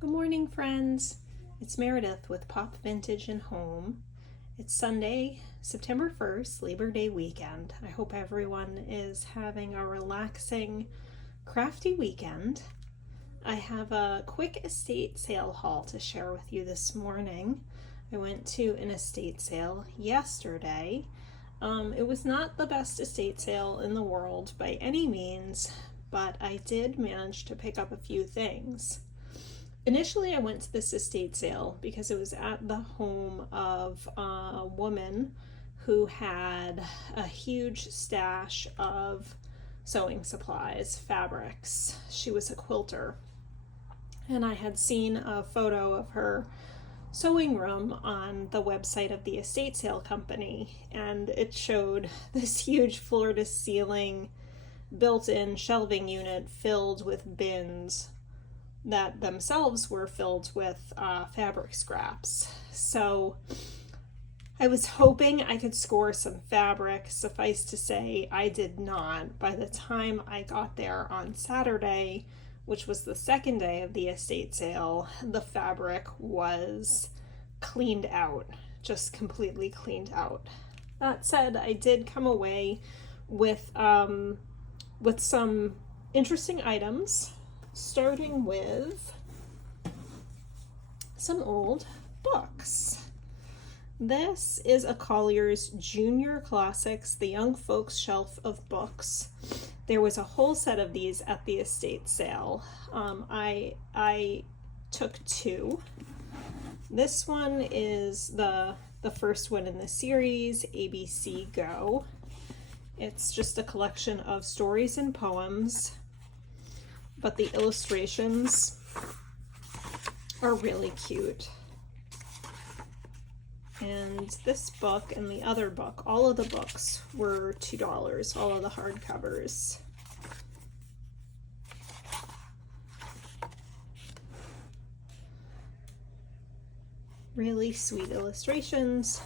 Good morning, friends. It's Meredith with Pop Vintage and Home. It's Sunday, September 1st, Labor Day weekend. I hope everyone is having a relaxing, crafty weekend. I have a quick estate sale haul to share with you this morning. I went to an estate sale yesterday. It was not the best estate sale in the world by any means, but I did manage to pick up a few things. Initially, I went to this estate sale because it was at the home of a woman who had a huge stash of sewing supplies, fabrics. She was a quilter. And I had seen a photo of her sewing room on the website of the estate sale company, and it showed this huge floor to ceiling built-in shelving unit filled with bins that themselves were filled with fabric scraps. So I was hoping I could score some fabric. Suffice to say, I did not. By the time I got there on Saturday, which was the second day of the estate sale, the fabric was cleaned out, just completely cleaned out. That said, I did come away with some interesting items, starting with some old books. This is a Collier's Junior Classics, the Young Folks Shelf of Books. There was a whole set of these at the estate sale. I took two. This one is the first one in the series, ABC Go. It's just a collection of stories and poems, but the illustrations are really cute. And this book and the other book, all of the books were $2, all of the hardcovers. Really sweet illustrations,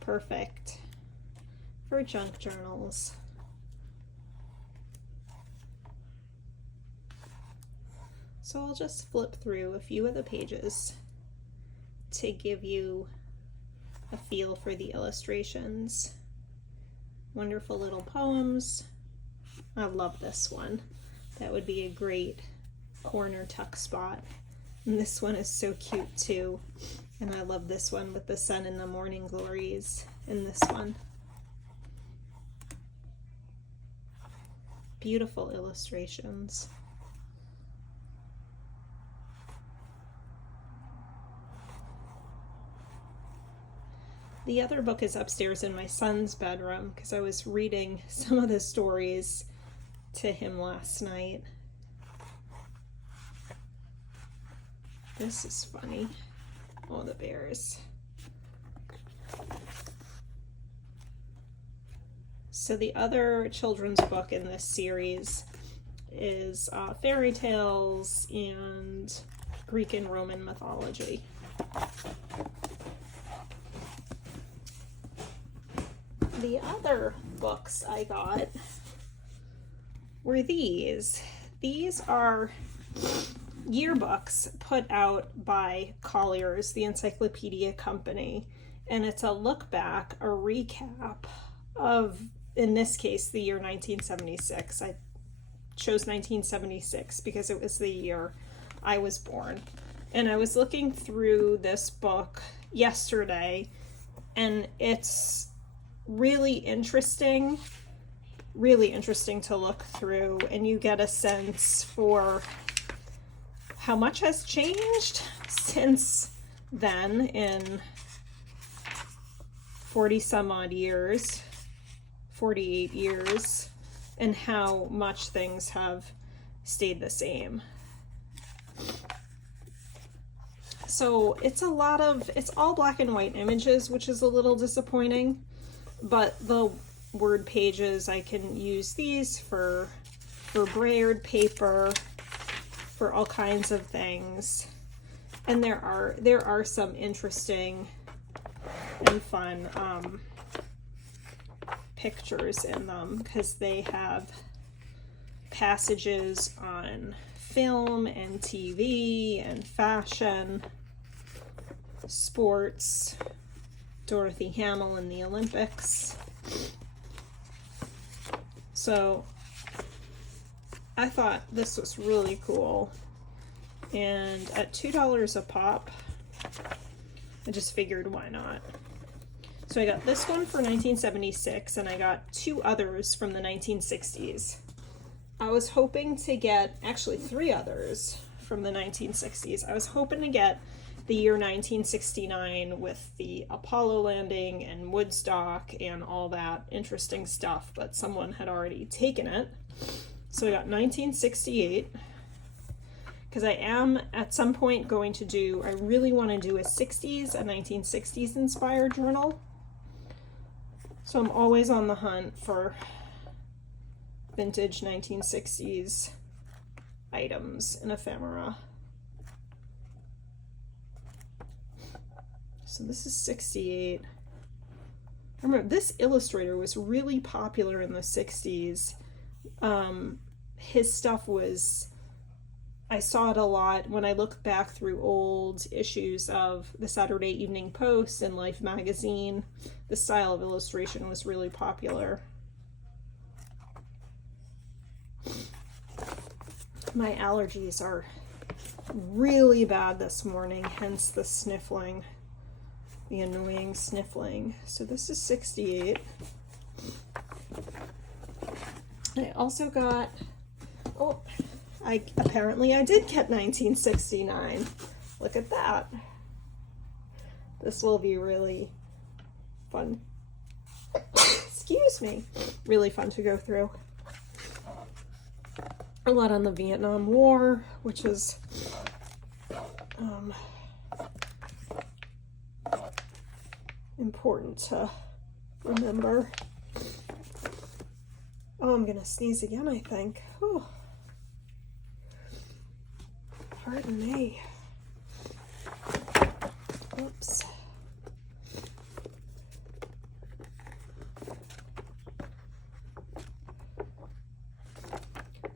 perfect for junk journals. So I'll just flip through a few of the pages to give you a feel for the illustrations. Wonderful little poems. I love this one. That would be a great corner tuck spot. And this one is so cute too. And I love this one with the sun and the morning glories in this one. Beautiful illustrations. The other book is upstairs in my son's bedroom because I was reading some of the stories to him last night. This is funny. Oh, the bears. So the other children's book in this series is fairy tales and Greek and Roman mythology. The other books I got were these. These are yearbooks put out by Collier's, the encyclopedia company, and it's a look back, a recap of, in this case, the year 1976. I chose 1976 because it was the year I was born. And I was looking through this book yesterday, and it's really interesting to look through, and you get a sense for how much has changed since then in 40 some odd years, 48 years, and how much things have stayed the same. So it's all black and white images, which is a little disappointing. But the word pages, I can use these for brayered paper, for all kinds of things. And there are some interesting and fun pictures in them because they have passages on film and TV and fashion, sports, Dorothy Hamill in the Olympics. So I thought this was really cool. And at $2 a pop, I just figured why not. So I got this one for 1976, and I got two others from the 1960s. I was hoping to get, actually 3 others from the 1960s. I was hoping to get the year 1969 with the Apollo landing and Woodstock and all that interesting stuff, but someone had already taken it. So I got 1968, because I am at some point going to do, I really want to do a 1960s inspired journal. So I'm always on the hunt for vintage 1960s items and ephemera. So this is 68. I remember this illustrator was really popular in the 60s. His stuff was, I saw it a lot when I look back through old issues of the Saturday Evening Post and Life magazine. The style of illustration was really popular. My allergies are really bad this morning, hence the sniffling, the annoying sniffling. So this is 68. I also got, apparently I did get 1969. Look at that. This will be really fun. Excuse me. Really fun to go through. A lot on the Vietnam War, which is important to remember. Oh, I'm gonna sneeze again, I think. Whew. Pardon me. Oops.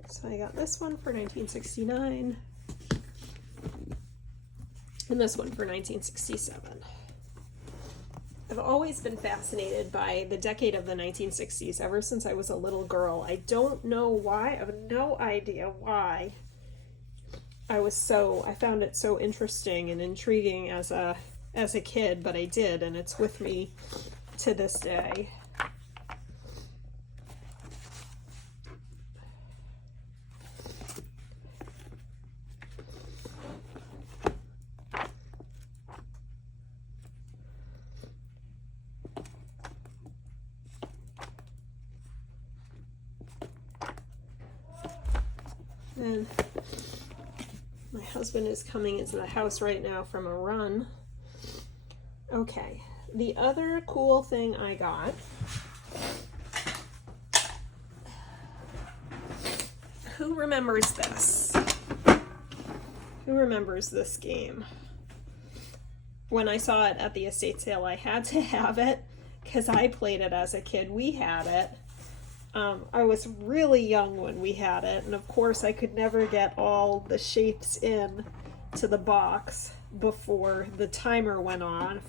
So I got this one for 1969 and this one for 1967. I've always been fascinated by the decade of the 1960s ever since I was a little girl. I don't know why. I have no idea why. I found it so interesting and intriguing as a kid, but I did, and it's with me to this day. And my husband is coming into the house right now from a run. Okay, the other cool thing I got, who remembers this? Who remembers this game? When I saw it at the estate sale, I had to have it because I played it as a kid. We had it. I was really young when we had it, and of course I could never get all the shapes in to the box before the timer went on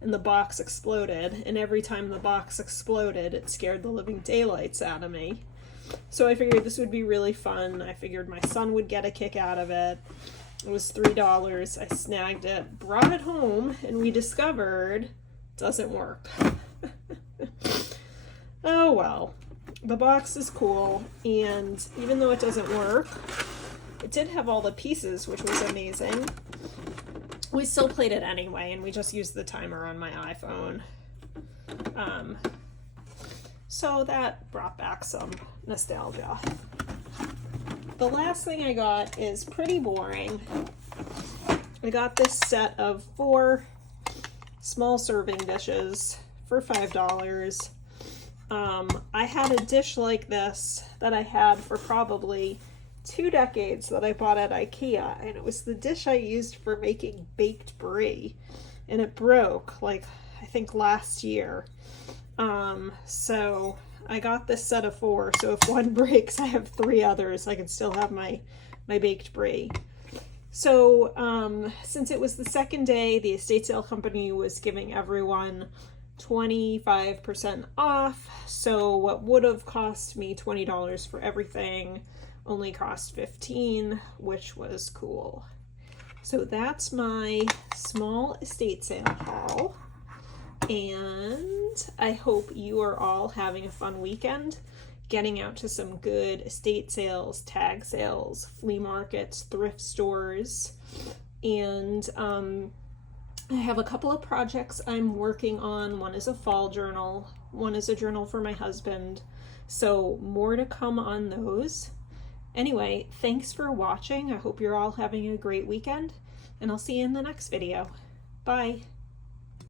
and the box exploded, and every time the box exploded it scared the living daylights out of me. So I figured this would be really fun. I figured my son would get a kick out of it. It was $3. I snagged it, brought it home, and we discovered it doesn't work. Oh well. The box is cool, and even though it doesn't work, it did have all the pieces, which was amazing. We still played it anyway, and we just used the timer on my iPhone. So that brought back some nostalgia. The last thing I got is pretty boring. I got this set of 4 small serving dishes for $5. I had a dish like this that I had for probably 2 decades that I bought at IKEA, and it was the dish I used for making baked brie, and it broke, like, I think last year. So I got this set of 4, so if one breaks, I have 3 others. I can still have my my baked brie. So since it was the second day, the estate sale company was giving everyone 25% off. So what would have cost me $20 for everything only cost $15, which was cool. So that's my small estate sale haul. And I hope you are all having a fun weekend, getting out to some good estate sales, tag sales, flea markets, thrift stores. And I have a couple of projects I'm working on. One is a fall journal, one is a journal for my husband. So more to come on those. Anyway, thanks for watching. I hope you're all having a great weekend, and I'll see you in the next video. Bye.